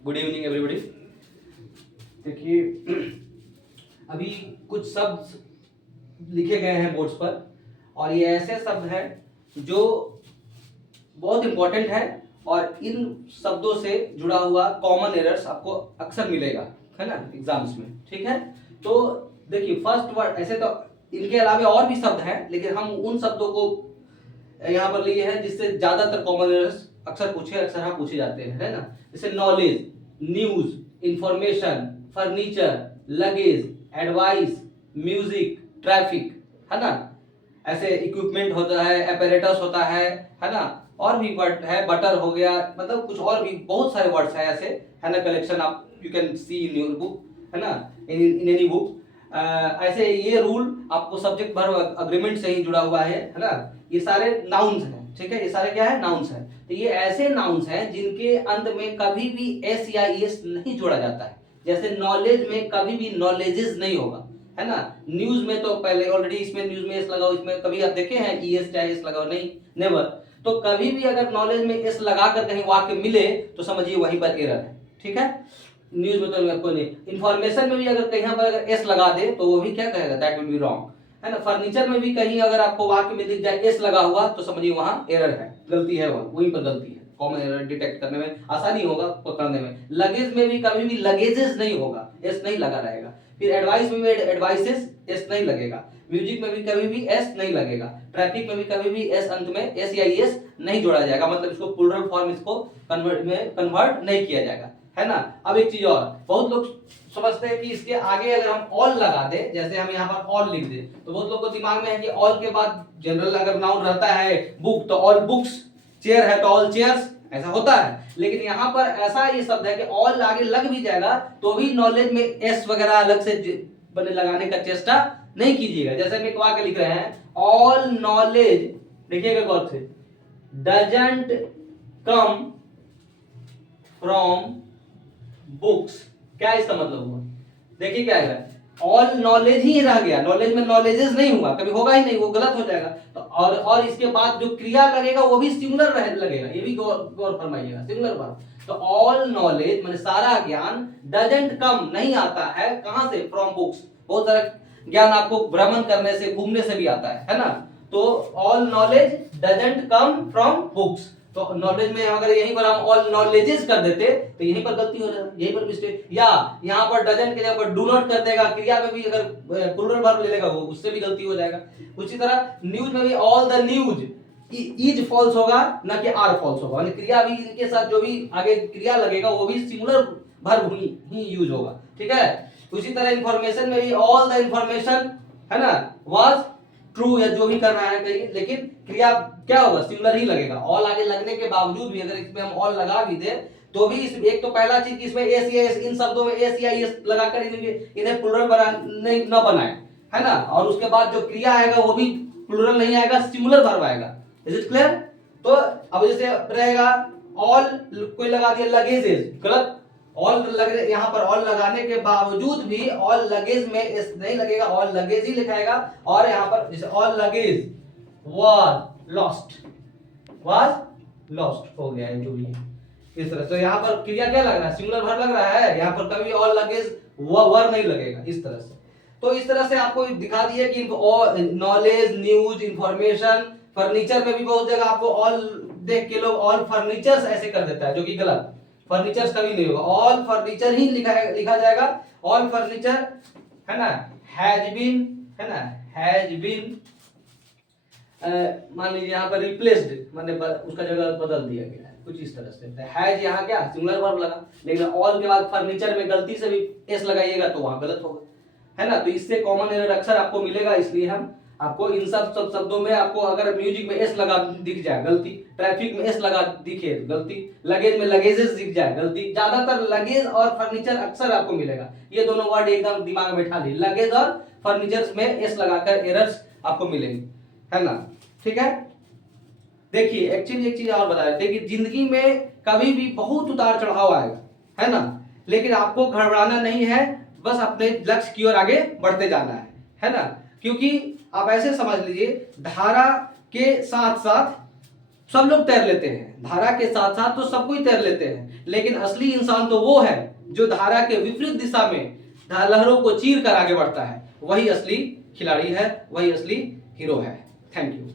Good evening everybody. देखिए अभी कुछ शब्द लिखे गए हैं बोर्ड्स पर और ये ऐसे शब्द हैं जो बहुत इंपॉर्टेंट है और इन शब्दों से जुड़ा हुआ कॉमन एरर्स आपको अक्सर मिलेगा, है ना, एग्जाम्स में। ठीक है, तो देखिए फर्स्ट वर्ड, ऐसे तो इनके अलावा और भी शब्द हैं लेकिन हम उन शब्दों को यहाँ पर लिए हैं जिससे ज्यादातर कॉमन एरर्स अक्सर पूछे जाते हैं, है ना। जैसे knowledge, news, information, furniture, luggage, advice, music, traffic, है ना। ऐसे इक्विपमेंट होता है, अपैरेटस होता है ना। और भी वर्ड है, बटर हो गया, मतलब कुछ और भी बहुत सारे वर्ड्स हैं ऐसे, है ना। कलेक्शन आप you can see in your book, है ना, इन एनी बुक। ऐसे ये रूल आपको सब्जेक्ट वर्ब अग्रीमेंट से ही जुड़ा हुआ है ना। ये सारे नाउन्स हैं, ठीक है, ये सारे क्या है, नाउन्स हैं। तो ये ऐसे नाउन्स हैं जिनके अंत में कभी भी एस या ईएस नहीं जोड़ा जाता है। जैसे नॉलेज में कभी भी नॉलेजेस नहीं होगा, है ना। न्यूज में तो पहले ऑलरेडी इसमें न्यूज में एस लगाओ, इसमें कभी आप देखे हैं ईएस चाहे एस लगाओ, नहीं, नेवर। तो कभी भी अगर नॉलेज में एस लगाकर कहीं वाक्य मिले तो समझिए वहीं पर एरर है, ठीक है। न्यूज में तो कोई नहीं। इंफॉर्मेशन में भी अगर कहीं पर अगर एस लगा दे तो वो भी क्या कहेगा, दैट विल बी रॉन्ग, है ना। फर्नीचर में भी कहीं अगर आपको वाक्य में दिख जाए एस लगा हुआ तो समझिए वहां एरर है, गलती है, वहीं पर गलती है। कॉमन एरर डिटेक्ट करने में आसानी होगा, पकड़ने में। लगेज में भी कभी भी लगेजेस नहीं होगा, एस नहीं लगा रहेगा। फिर एडवाइस में भी एडवाइसेस एस नहीं लगेगा। म्यूजिक में भी कभी भी एस नहीं लगेगा। ट्रैफिक में भी कभी भी एस अंत में एस या एस नहीं जोड़ा जाएगा, मतलब इसको प्लूरल फॉर्म इसको कन्वर्ट नहीं किया जाएगा, है ना। अब एक चीज और, बहुत लोग समझते हैं कि इसके आगे अगर हम ऑल लगा दे, जैसे हम यहाँ पर ऑल लिख दे, तो बहुत लोग को दिमाग में है कि ऑल के बाद जनरल अगर नाउन रहता है बुक तो ऑल बुक्स, चेयर है तो ऑल चेयर्स, ऐसा होता है। लेकिन यहाँ पर ऐसा ये शब्द है कि ऑल आगे लग भी जाएगा तो भी नॉलेज में एस वगैरह अलग से बने लगाने का चेष्टा नहीं कीजिएगा। जैसे हम एक वाक्य लिख रहे हैं, ऑल नॉलेज, देखिएगा गौर से, डजंट कम फ्रॉम बुक्स। क्या इसका मतलब हुआ, देखिए क्या है, ऑल नॉलेज ही रह गया, नॉलेज में नॉलेजेस नहीं हुआ, कभी होगा ही नहीं, वो गलत हो जाएगा। तो और इसके बाद जो क्रिया लगेगा वो भी सिंगुलर लगेगा, ये भी गौर फरमाइएगा, सिंगुलर वर्ब। तो ऑल नॉलेज माने सारा ज्ञान, डजंट कम नहीं आता है, कहां से, फ्रॉम बुक्स। बहुत सारा ज्ञान आपको भ्रमण करने से, घूमने से भी आता है ना। तो all knowledge doesn't come from books, तो नॉलेज में अगर यहीं पर हम ऑल नॉलेजेस कर देते तो यहीं पर गलती हो जाएगी, यहीं पर मिस्टेक। या यहाँ पर डजंट के जगह पर डू नॉट कर देगा, क्रिया में भी अगर प्लूरल वर्ब ले लेगा वो, उससे भी गलती हो जाएगा। उसी तरह न्यूज में भी all the news, is false होगा ना कि आर फॉल्स होगा, यानी क्रिया भी इनके साथ जो भी आगे क्रिया लगेगा वो भी सिंगुलर वर्ब ही यूज होगा, ठीक है। उसी तरह इंफॉर्मेशन में भी ऑल द इंफॉर्मेशन, है ना, वाज ट्रू, या जो भी कर रहा है कहीं, लेकिन क्रिया क्या होगा, सिंगुलर ही लगेगा। ऑल आगे लगने के बावजूद भी अगर इसमें हम ऑल लगा भी दे तो भी एक तो पहला चीज कि इसमें एस या एस, इन शब्दों में एस या एस लगाकर इन्हें प्लूरल न बनाए, है ना। और उसके बाद जो क्रिया आएगा वो भी प्लूरल नहीं आएगा, सिंगुलर वर्ब आएगा। Is it clear. तो अब जैसे रहेगा ऑल, कोई लगा दिया लगेजेस, गलत। ऑल लग यहाँ पर ऑल लगाने के बावजूद भी ऑल लगेज में एस नहीं लगेगा, ऑल लगेज ही लिखाएगा। और यहाँ पर जैसे ऑल लगेज वाज लॉस्ट हो गया है, जो भी है इस तरह से। यहाँ पर क्रिया क्या लग रहा है, सिंगुलर वर्ब लग रहा है, यहाँ पर कभी ऑल लगेज वर्ब नहीं लगेगा, इस तरह से। तो इस तरह से आपको दिखा दिया कि नॉलेज, न्यूज, इंफॉर्मेशन, फर्नीचर में भी बहुत जगह आपको ऑल देख के लोग ऑल फर्नीचर्स ऐसे कर देता है, जो कि गलत। फर्नीचर्स कभी नहीं होगा, ऑल फर्नीचर ही लिखा जाएगा। ऑल फर्नीचर, है ना, हैज बीन, है ना, हैज बीन, मान लीजिए यहाँ पर रिप्लेस्ड, माने उसका जगह बदल दिया गया है, कुछ इस तरह से। हैज यहाँ क्या, सिंगुलर वर्ब लगा, लेकिन ऑल के बाद फर्नीचर में गलती से भी एस लगाइएगा तो वहां गलत होगा, है ना। तो इससे कॉमन एरर अक्सर आपको मिलेगा, इसलिए हम आपको इन सब शब्दों में, आपको अगर म्यूजिक में एस लगा दिख जाए गलती, ट्रैफिक में एस लगा दिखे गलती, लगेज में लगेजेस दिख जाए गलती। ज्यादातर लगेज और फर्नीचर अक्सर आपको मिलेगा, ये दोनों वर्ड एकदम दिमाग में बैठा ली, लगेज और फर्नीचर में एस लगाकर एरर्स आपको मिलेंगे, है ना, ठीक है। देखिए एक चीज और बता रहे थे कि जिंदगी में कभी भी बहुत उतार चढ़ाव आएगा, है ना, लेकिन आपको घबराना नहीं है, बस अपने लक्ष्य की ओर आगे बढ़ते जाना है ना। क्योंकि आप ऐसे समझ लीजिए, धारा के साथ साथ सब लोग तैर लेते हैं, धारा के साथ साथ तो सब कोई तैर लेते हैं, लेकिन असली इंसान तो वो है जो धारा के विपरीत दिशा में लहरों को चीर कर आगे बढ़ता है। वही असली खिलाड़ी है, वही असली हीरो है। Thank you.